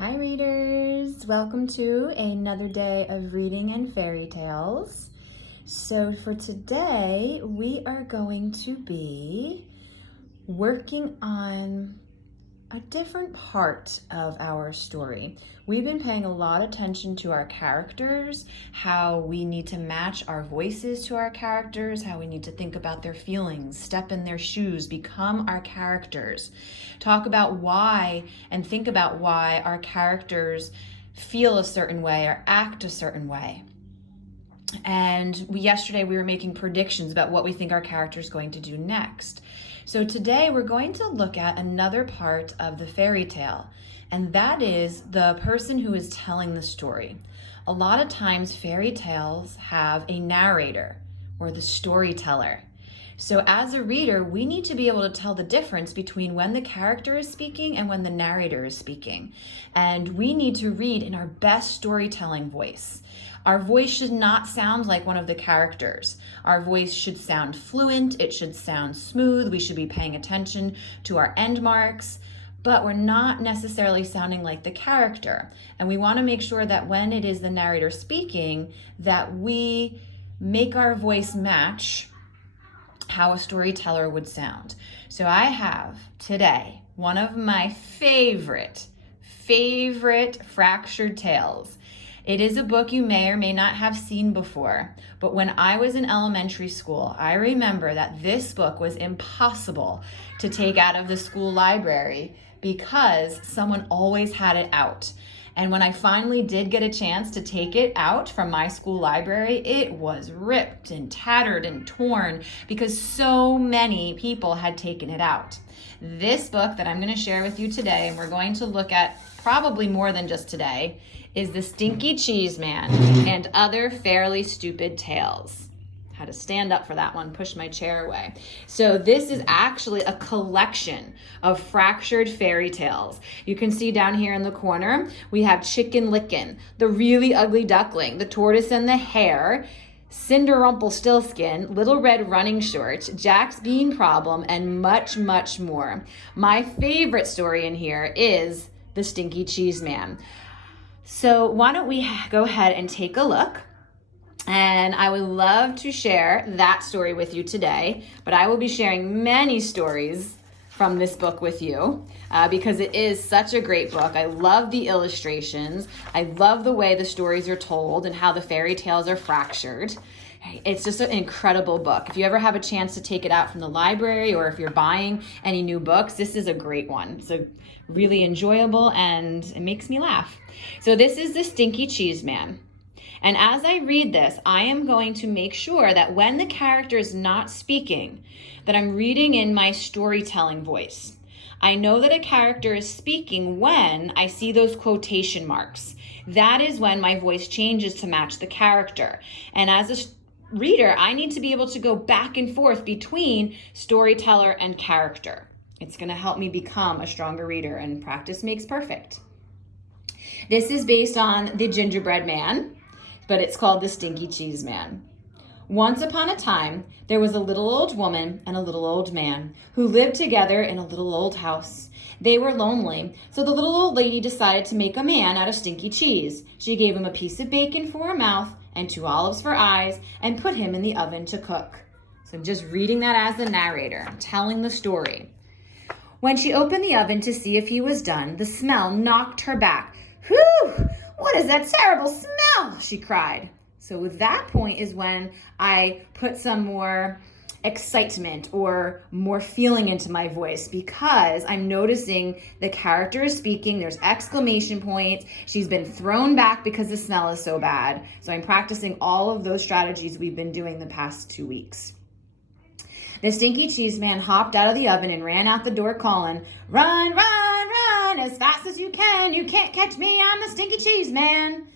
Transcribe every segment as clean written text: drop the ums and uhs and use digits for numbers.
Hi readers, welcome to another day of reading and fairy tales. So for today, we are going to be working on a different part of our story. We've been paying a lot of attention to our characters, how we need to match our voices to our characters, how we need to think about their feelings, step in their shoes, become our characters. Talk about why and think about why our characters feel a certain way or act a certain way. And yesterday we were making predictions about what we think our character is going to do next. So today we're going to look at another part of the fairy tale, and that is the person who is telling the story. A lot of times fairy tales have a narrator or the storyteller. So as a reader, we need to be able to tell the difference between when the character is speaking and when the narrator is speaking. And we need to read in our best storytelling voice. Our voice should not sound like one of the characters. Our voice should sound fluent, it should sound smooth, we should be paying attention to our end marks, but we're not necessarily sounding like the character. And we want to make sure that when it is the narrator speaking, that we make our voice match how a storyteller would sound. So I have today one of my favorite fractured tales. It is a book you may or may not have seen before, but when I was in elementary school, I remember that this book was impossible to take out of the school library because someone always had it out. And when I finally did get a chance to take it out from my school library, it was ripped and tattered and torn because so many people had taken it out. This book that I'm going to share with you today, and we're going to look at probably more than just today, is The Stinky Cheese Man and Other Fairly Stupid Tales. Had to stand up for that one, push my chair away. So this is actually a collection of fractured fairy tales. You can see down here in the corner, we have Chicken Licken, The Really Ugly Duckling, The Tortoise and the Hare, Cinderumpelstiltskin, Little Red Running Shorts, Jack's Bean Problem, and much, much more. My favorite story in here is The Stinky Cheese Man. So why don't we go ahead and take a look. And I would love to share that story with you today, but I will be sharing many stories from this book with you because it is such a great book. I love the illustrations. I love the way the stories are told and how the fairy tales are fractured. It's just an incredible book. If you ever have a chance to take it out from the library or if you're buying any new books, this is a great one. It's a really enjoyable and it makes me laugh. So this is The Stinky Cheese Man. And as I read this, I am going to make sure that when the character is not speaking, that I'm reading in my storytelling voice. I know that a character is speaking when I see those quotation marks. That is when my voice changes to match the character. And as a reader, I need to be able to go back and forth between storyteller and character. It's going to help me become a stronger reader, and practice makes perfect. This is based on The Gingerbread Man, but it's called The Stinky Cheese Man. Once upon a time, there was a little old woman and a little old man who lived together in a little old house. They were lonely, so the little old lady decided to make a man out of stinky cheese. She gave him a piece of bacon for a mouth and 2 olives for eyes and put him in the oven to cook. So I'm just reading that as the narrator, telling the story. When she opened the oven to see if he was done, the smell knocked her back. "Whew! What is that terrible smell?" she cried. So with that point is when I put some more excitement or more feeling into my voice because I'm noticing the character is speaking, there's exclamation points, she's been thrown back because the smell is so bad. So I'm practicing all of those strategies we've been doing the past 2 weeks. The Stinky Cheese Man hopped out of the oven and ran out the door calling, "Run, run, run, as fast as you can. You can't catch me, I'm the Stinky Cheese Man."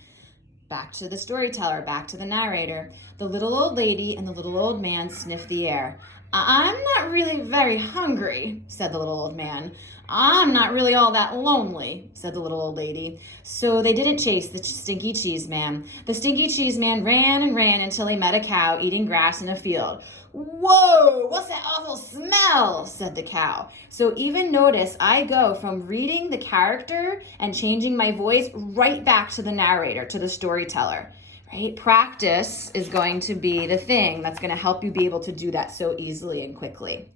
Back to the storyteller, back to the narrator. The little old lady and the little old man sniffed the air. I'm not really very hungry, said the little old man. I'm not really all that lonely, said the little old lady. So they didn't chase the stinky cheese man. The stinky cheese man ran and ran until he met a cow eating grass in a field. Whoa, what's that awful smell? Said the cow. So even notice I go from reading the character and changing my voice right back to the narrator, to the storyteller. Right? Practice is going to be the thing that's going to help you be able to do that so easily and quickly.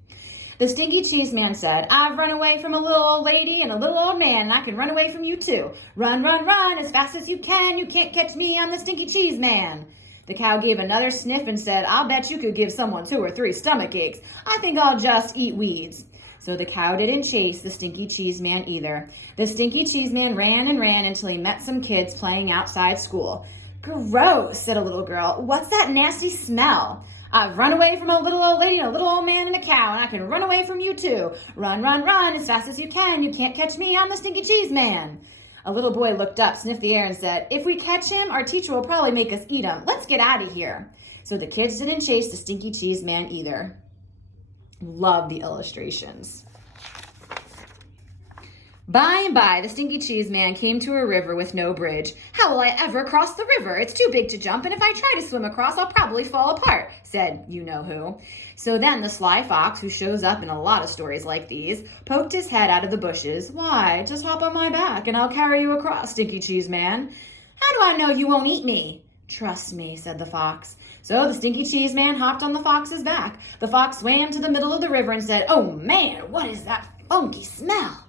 The stinky cheese man said, I've run away from a little old lady and a little old man, and I can run away from you too. Run, run, run as fast as you can. You can't catch me, I'm the stinky cheese man. The cow gave another sniff and said, I'll bet you could give someone 2 or 3 stomach aches. I think I'll just eat weeds. So the cow didn't chase the stinky cheese man either. The stinky cheese man ran and ran until he met some kids playing outside school. Gross, said a little girl. What's that nasty smell? I've run away from a little old lady and a little old man and a cow, and I can run away from you too. Run, run, run as fast as you can. You can't catch me, I'm the stinky cheese man. A little boy looked up, sniffed the air, and said, if we catch him, our teacher will probably make us eat him. Let's get out of here. So the kids didn't chase the stinky cheese man either. Love the illustrations. By and by, the stinky cheese man came to a river with no bridge. How will I ever cross the river? It's too big to jump, and if I try to swim across, I'll probably fall apart, said you-know-who. So then the sly fox, who shows up in a lot of stories like these, poked his head out of the bushes. Why, just hop on my back, and I'll carry you across, stinky cheese man. How do I know you won't eat me? Trust me, said the fox. So the stinky cheese man hopped on the fox's back. The fox swam to the middle of the river and said, oh man, what is that funky smell?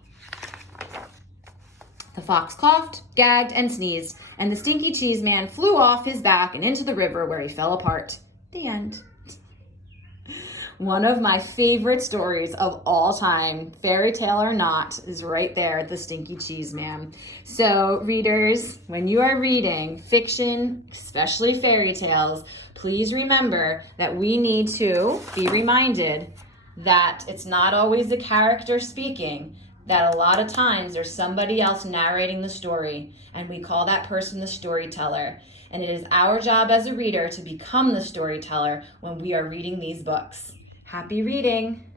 The fox coughed, gagged, and sneezed, and the stinky cheese man flew off his back and into the river where he fell apart. The end. One of my favorite stories of all time, fairy tale or not, is right there, The Stinky Cheese Man. So readers, when you are reading fiction, especially fairy tales, please remember that we need to be reminded that it's not always the character speaking, that a lot of times there's somebody else narrating the story, and we call that person the storyteller. And it is our job as a reader to become the storyteller when we are reading these books. Happy reading!